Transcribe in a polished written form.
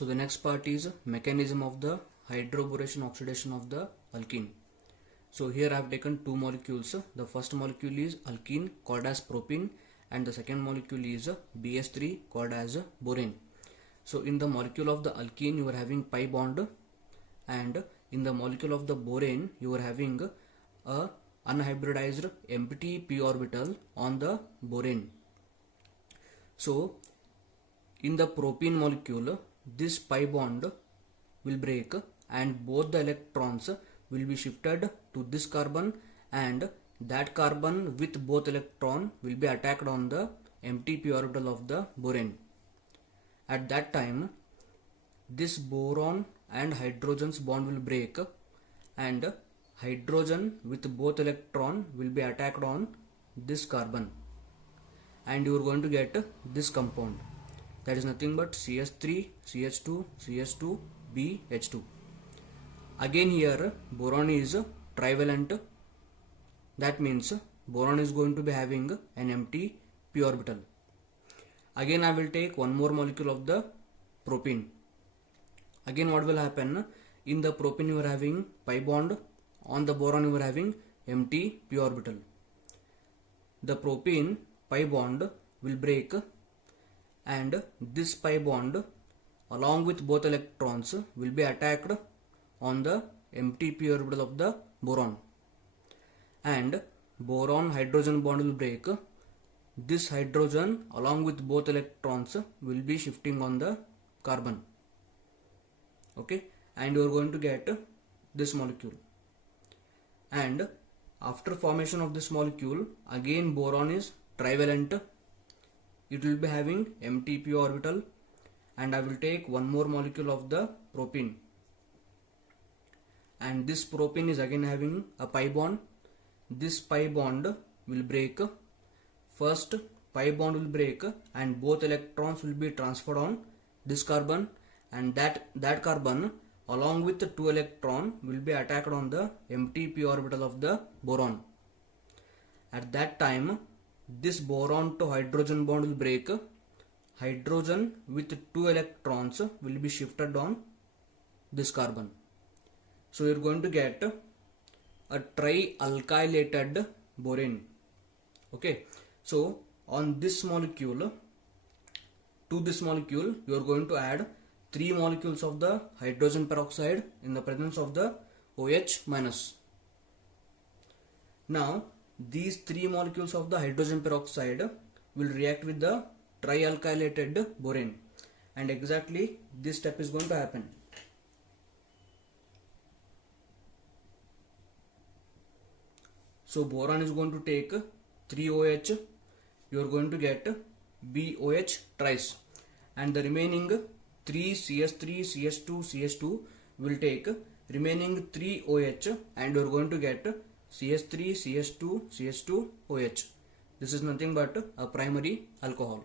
So the next part is mechanism of the hydroboration oxidation of the alkene. So here I have taken two molecules. The first molecule is alkene called as propene, and the second molecule is BS3 called as borane. So in the molecule of the alkene you are having pi bond, and in the molecule of the borane you are having a unhybridized empty p orbital on the borane. So in the propene molecule, this pi bond will break and both the electrons will be shifted to this carbon, and that carbon with both electron will be attacked on the empty p orbital of the borane. At that time, this boron and hydrogen's bond will break, and hydrogen with both electron will be attacked on this carbon, and you are going to get this compound, that is nothing but CH3 CH2 CH2 BH2. Again here boron is trivalent, that means boron is going to be having an empty p orbital. Again I will take one more molecule of the propene. Again what will happen, in the propene you are having pi bond, on the boron you are having empty p orbital. The propene pi bond will break, and this pi bond along with both electrons will be attacked on the empty p orbital of the boron, and boron hydrogen bond will break. This hydrogen along with both electrons will be shifting on the carbon. Okay, and you are going to get this molecule. And after formation of this molecule, again boron is trivalent, it will be having empty p orbital, and I will take one more molecule of the propene, and this propene is again having a pi bond. This pi bond will break. First pi bond will break and both electrons will be transferred on this carbon, and that carbon along with the two electron will be attacked on the empty p orbital of the boron. At that time, this boron to hydrogen bond will break. Hydrogen with two electrons will be shifted on this carbon. So you are going to get a trialkylated borane. Okay, so on this molecule, to this molecule you are going to add 3 molecules of the hydrogen peroxide in the presence of the OH minus. Now these 3 molecules of the hydrogen peroxide will react with the trialkylated borane, and exactly this step is going to happen. So boron is going to take 3 OH, you are going to get BOH thrice, and the remaining 3 CH3 CH2 CH2 will take remaining 3 OH, and you are going to get CH3 CH2 CH2 OH. This is nothing but a primary alcohol.